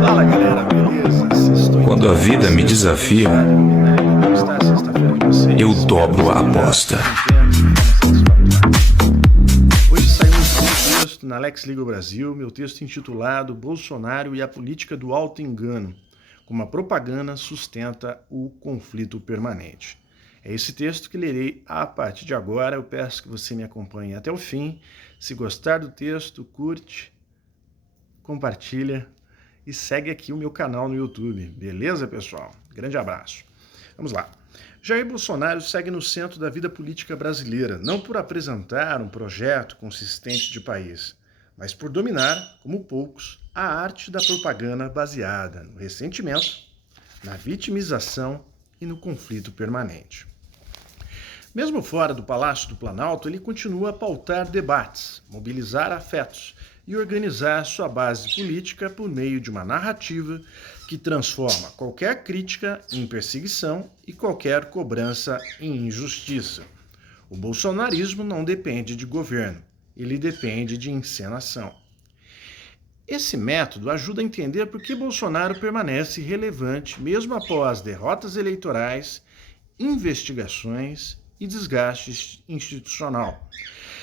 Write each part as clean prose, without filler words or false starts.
Fala galera, beleza? Quando a vida me desafia, eu dobro a aposta. Hoje saiu um texto na Lex Legal Brasil, meu texto intitulado Bolsonaro e a política do auto-engano, como a propaganda sustenta o conflito permanente. É esse texto que lerei a partir de agora. Eu peço que você me acompanhe até o fim. Se gostar do texto, curte, compartilha e segue aqui o meu canal no YouTube. Beleza, pessoal? Grande abraço. Vamos lá. Jair Bolsonaro segue no centro da vida política brasileira, não por apresentar um projeto consistente de país, mas por dominar, como poucos, a arte da propaganda baseada no ressentimento, na vitimização e no conflito permanente. Mesmo fora do Palácio do Planalto, ele continua a pautar debates, mobilizar afetos e organizar sua base política por meio de uma narrativa que transforma qualquer crítica em perseguição e qualquer cobrança em injustiça. O bolsonarismo não depende de governo, ele depende de encenação. Esse método ajuda a entender por que Bolsonaro permanece relevante mesmo após derrotas eleitorais, investigações e desgaste institucional.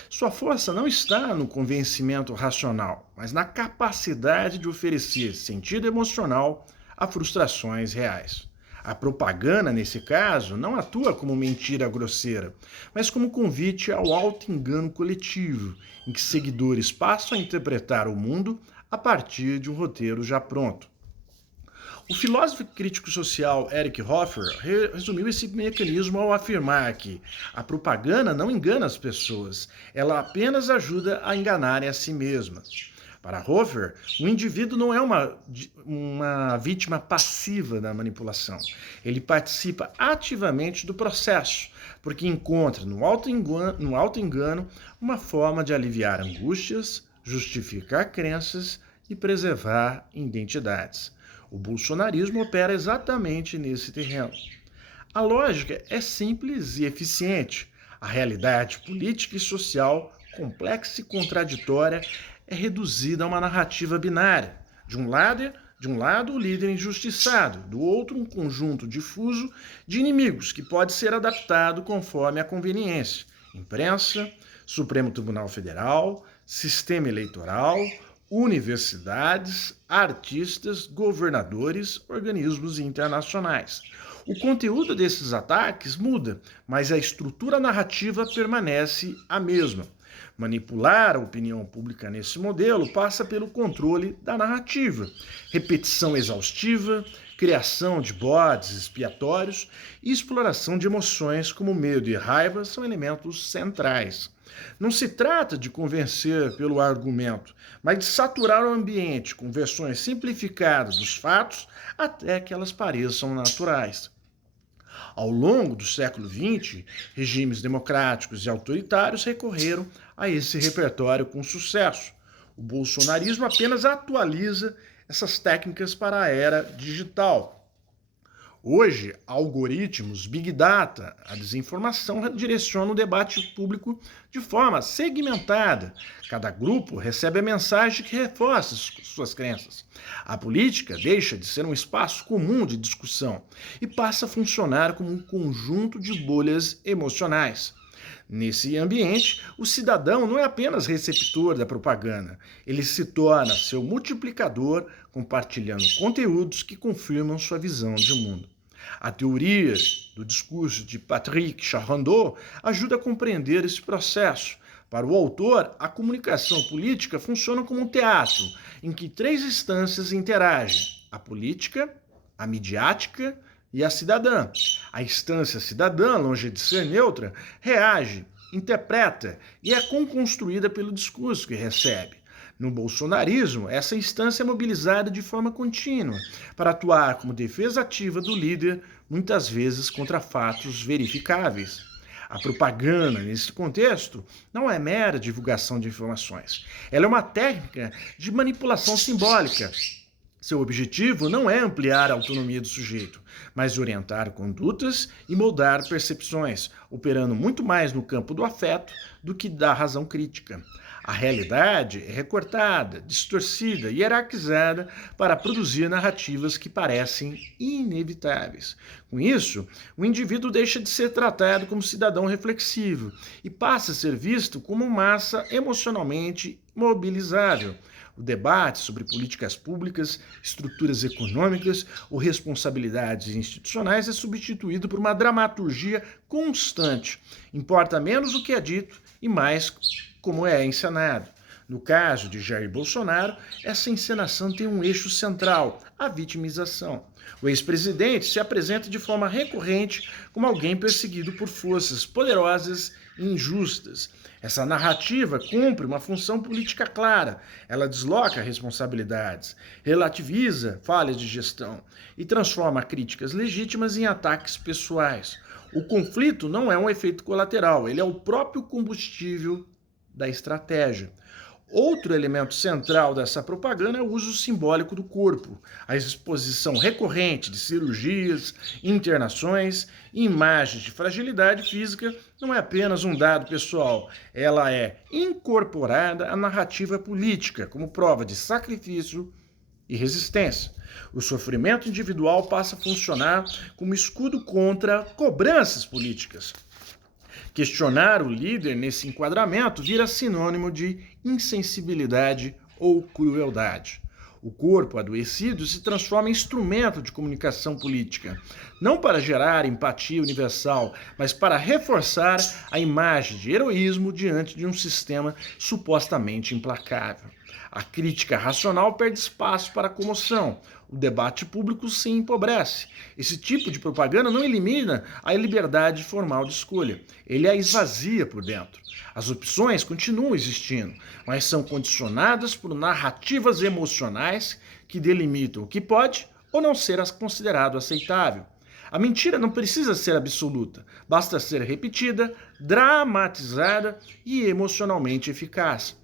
Sua força não está no convencimento racional, mas na capacidade de oferecer sentido emocional a frustrações reais. A propaganda, nesse caso, não atua como mentira grosseira, mas como convite ao auto-engano coletivo, em que seguidores passam a interpretar o mundo a partir de um roteiro já pronto. O filósofo e crítico social Eric Hoffer resumiu esse mecanismo ao afirmar que a propaganda não engana as pessoas, ela apenas ajuda a enganarem a si mesmas. Para Hoffer, o indivíduo não é uma vítima passiva da manipulação. Ele participa ativamente do processo, porque encontra no auto-engano uma forma de aliviar angústias, justificar crenças e preservar identidades. O bolsonarismo opera exatamente nesse terreno. A lógica é simples e eficiente. A realidade política e social, complexa e contraditória, é reduzida a uma narrativa binária. De um lado, o líder injustiçado, do outro, um conjunto difuso de inimigos que pode ser adaptado conforme a conveniência. Imprensa, Supremo Tribunal Federal, sistema eleitoral, universidades, artistas, governadores, organismos internacionais. O conteúdo desses ataques muda, mas a estrutura narrativa permanece a mesma. Manipular a opinião pública nesse modelo passa pelo controle da narrativa, repetição exaustiva, criação de bodes expiatórios e exploração de emoções como medo e raiva são elementos centrais. Não se trata de convencer pelo argumento, mas de saturar o ambiente com versões simplificadas dos fatos até que elas pareçam naturais. Ao longo do século XX, regimes democráticos e autoritários recorreram a esse repertório com sucesso. O bolsonarismo apenas atualiza essas técnicas para a era digital. Hoje, algoritmos, big data, a desinformação direciona o debate público de forma segmentada. Cada grupo recebe a mensagem que reforça suas crenças. A política deixa de ser um espaço comum de discussão e passa a funcionar como um conjunto de bolhas emocionais. Nesse ambiente, o cidadão não é apenas receptor da propaganda, ele se torna seu multiplicador, compartilhando conteúdos que confirmam sua visão de mundo. A teoria do discurso de Patrick Charrandeau ajuda a compreender esse processo. Para o autor, a comunicação política funciona como um teatro, em que três instâncias interagem: a política, a midiática e a cidadã. A instância cidadã, longe de ser neutra, reage, interpreta e é construída pelo discurso que recebe. No bolsonarismo, essa instância é mobilizada de forma contínua para atuar como defesa ativa do líder, muitas vezes contra fatos verificáveis. A propaganda, nesse contexto, não é mera divulgação de informações. Ela é uma técnica de manipulação simbólica. Seu objetivo não é ampliar a autonomia do sujeito, mas orientar condutas e moldar percepções, operando muito mais no campo do afeto do que da razão crítica. A realidade é recortada, distorcida e hierarquizada para produzir narrativas que parecem inevitáveis. Com isso, o indivíduo deixa de ser tratado como cidadão reflexivo e passa a ser visto como massa emocionalmente mobilizável. O debate sobre políticas públicas, estruturas econômicas ou responsabilidades institucionais é substituído por uma dramaturgia constante. Importa menos o que é dito e mais como é encenado. No caso de Jair Bolsonaro, essa encenação tem um eixo central, a vitimização. O ex-presidente se apresenta de forma recorrente como alguém perseguido por forças poderosas e injustas. Essa narrativa cumpre uma função política clara. Ela desloca responsabilidades, relativiza falhas de gestão e transforma críticas legítimas em ataques pessoais. O conflito não é um efeito colateral, ele é o próprio combustível da estratégia. Outro elemento central dessa propaganda é o uso simbólico do corpo, a exposição recorrente de cirurgias, internações e imagens de fragilidade física não é apenas um dado pessoal, ela é incorporada à narrativa política como prova de sacrifício e resistência. O sofrimento individual passa a funcionar como escudo contra cobranças políticas. Questionar o líder nesse enquadramento vira sinônimo de insensibilidade ou crueldade. O corpo adoecido se transforma em instrumento de comunicação política, não para gerar empatia universal, mas para reforçar a imagem de heroísmo diante de um sistema supostamente implacável. A crítica racional perde espaço para a comoção. O debate público se empobrece. Esse tipo de propaganda não elimina a liberdade formal de escolha. Ele a esvazia por dentro. As opções continuam existindo, mas são condicionadas por narrativas emocionais que delimitam o que pode ou não ser considerado aceitável. A mentira não precisa ser absoluta, basta ser repetida, dramatizada e emocionalmente eficaz.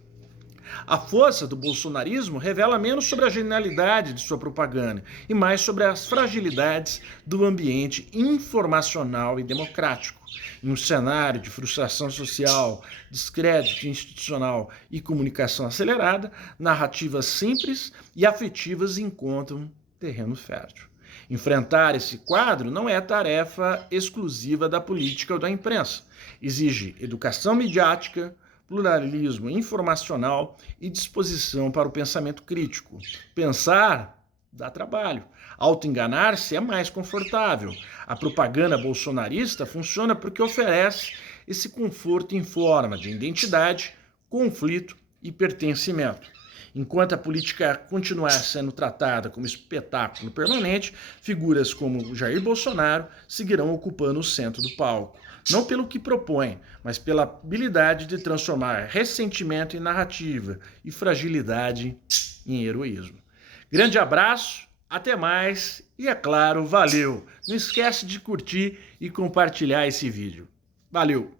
A força do bolsonarismo revela menos sobre a genialidade de sua propaganda e mais sobre as fragilidades do ambiente informacional e democrático. Em um cenário de frustração social, descrédito institucional e comunicação acelerada, narrativas simples e afetivas encontram terreno fértil. Enfrentar esse quadro não é tarefa exclusiva da política ou da imprensa. Exige educação midiática, pluralismo informacional e disposição para o pensamento crítico. Pensar dá trabalho. Autoenganar-se é mais confortável. A propaganda bolsonarista funciona porque oferece esse conforto em forma de identidade, conflito e pertencimento. Enquanto a política continuar sendo tratada como espetáculo permanente, figuras como Jair Bolsonaro seguirão ocupando o centro do palco. Não pelo que propõe, mas pela habilidade de transformar ressentimento em narrativa e fragilidade em heroísmo. Grande abraço, até mais e, é claro, valeu! Não esquece de curtir e compartilhar esse vídeo. Valeu!